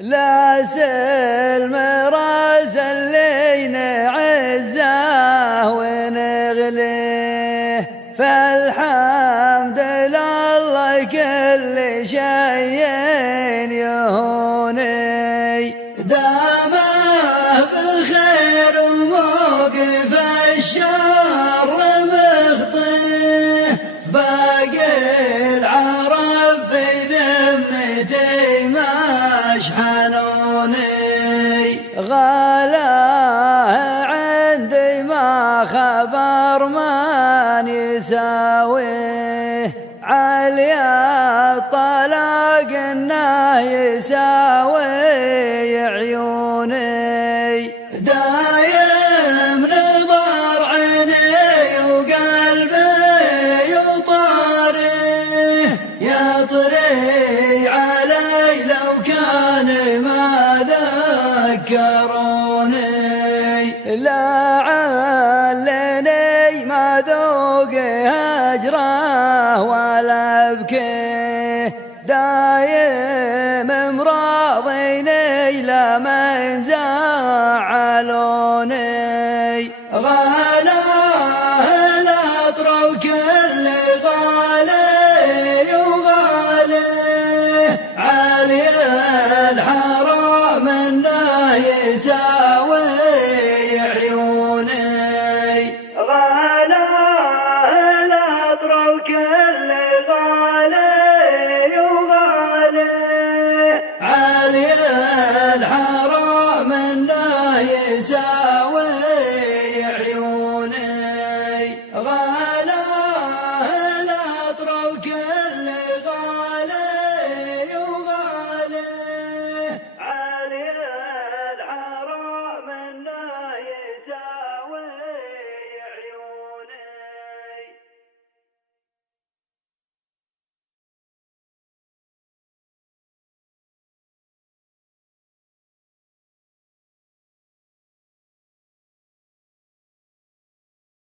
لا سلم راسلين عزاه ونغليه، فالحمد لله كل شيء يهوني. دامه بخير وموقف الشر مخطيه، باقي العرب في ذمتي ما شحنوني. غلاه عندي ما خبر من يساويه، علي الطلاق انه يساوي عيوني. دايم نظر عيني وقلبي وطاري، يطري علي لو كان ما ذكروني. لعلني ما ذوق هجران